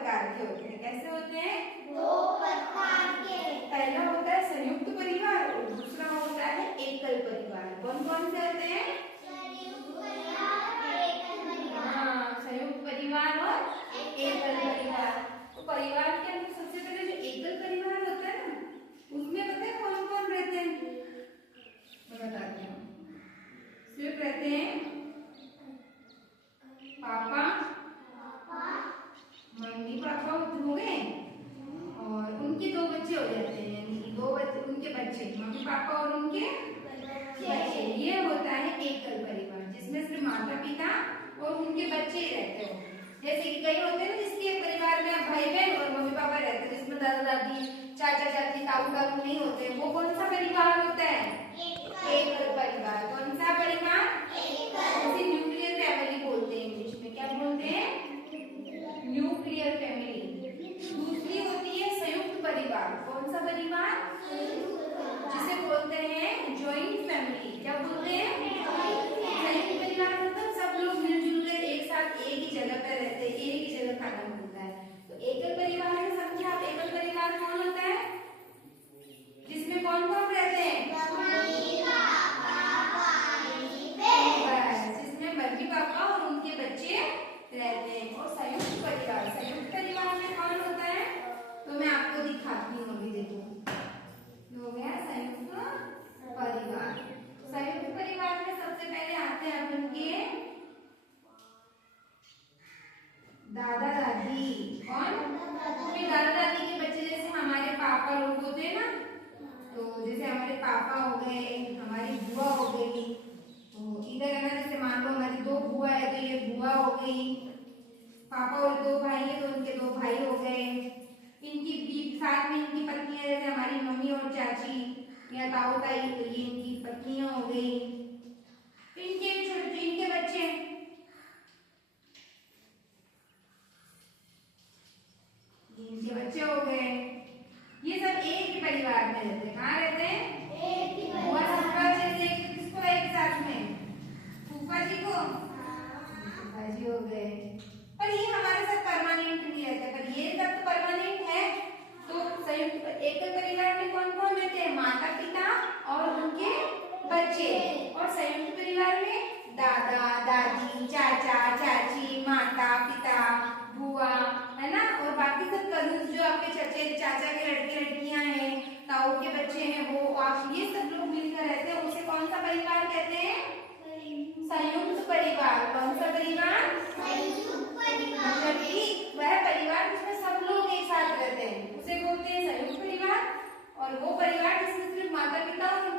प्रकार के होते हैं। कैसे होते हैं? 2 प्रकार के। पहला होता है संयुक्त परिवार और दूसरा होता है एकल परिवार। कौन कौन से होते हैं? संयुक्त परिवार, एकल परिवार। हाँ, संयुक्त परिवार और एकल परिवार। तो परिवार के अंदर सबसे पहले जो एकल परिवार होता है ना, उसमें पता है कौन कौन रहते हैं? मैं बताती हूँ। सिर्फ रहते हैं पापा, मम्मी पापा हो गए और उनके 2 बच्चे हो जाते हैं, यानी कि 2 बच्चे, उनके बच्चे, मम्मी पापा और उनके बच्चे। ये होता है एकल परिवार, जिसमें सिर्फ माता पिता और उनके बच्चे ही रहते हो। जैसे कि कई होते हैं ना जिसके परिवार में भाई बहन और मम्मी पापा रहते हैं, जिसमें दादा दादी, चाचा चाची, ताऊ ताऊ नहीं होते, वो कौन सा परिवार होता है? एकल परिवार। कौन सा परिवार? जैसे न्यूक्लियर फैमिली बोलते हैं इंग्लिश में। क्या बोलते हैं? Nuclear family. दूसरी होती है संयुक्त परिवार। कौन सा परिवार? जिसे बोलते हैं जॉइंट फैमिली। क्या बोलते हैं? संयुक्त परिवार मतलब सब लोग मिलजुल कर एक साथ एक ही जगह पर रहते हैं, एक ही जगह खाना मिलता है। तो एकल परिवार में समझे आप, एकल परिवार कौन होता है? जिसमें कौन कौन रहते हैं? जिसमें मम्मी पापा और उनके बच्चे रहते हैं। और संयुक्त परिवार, संयुक्त परिवार में कौन होता है? तो मैं आपको दिखाती हूँ, अभी देखो। हो गया संयुक्त परिवार। संयुक्त परिवार में सबसे पहले आते हैं अपन के दादा दादी। कौन? दादा दादी के बच्चे, जैसे हमारे पापा लोग होते हैं ना, तो जैसे हमारे पापा हो गए, हमारी बुआ हो गई, तो इधर है ना, जैसे मान लो हमारी 2 बुआ है तो ये बुआ हो गई, पापा और 2 भाई है तो उनके 2 भाई हो गए, इनकी भी साथ में इनकी पत्नियां, जैसे हमारी मम्मी और चाची या ताऊ ताई, तो ये इनकी पत्नियां हो गई, इनके छोटे इनके बच्चे, इनके बच्चे हो गए। ये सब एक ही परिवार में रहते हैं। कहाँ रहते हैं? एक ही परिवार। बुआ फूफा जैसे किसको एक साथ में? फूफा जी को, फूफा जी हो गए। पर ये हमारे साथ परमानेंट नहीं रहते, पर ये सब तो परमानेंट है। तो संयुक्त एकल परिवार में कौन कौन रहते हैं? माता पिता और उनके बच्चे। और संयुक्त परिवार में दादा दादी, चाचा चाची, माता पिता, बुआ, है ना, और बाकी सब कजिन्स जो आपके चचे चाचा के लड़के लड़कियां हैं, ताऊ के बच्चे हैं, वो आप ये सब लोग मिलकर रहते हैं। उसे कौन सा परिवार कहते हैं? संयुक्त परिवार। कौन सा परिवार? संयुक्त परिवार। मतलब कि वह परिवार जिसमें सब लोग एक साथ रहते हैं, उसे बोलते हैं संयुक्त परिवार। और वो परिवार जिसमें सिर्फ माता पिता और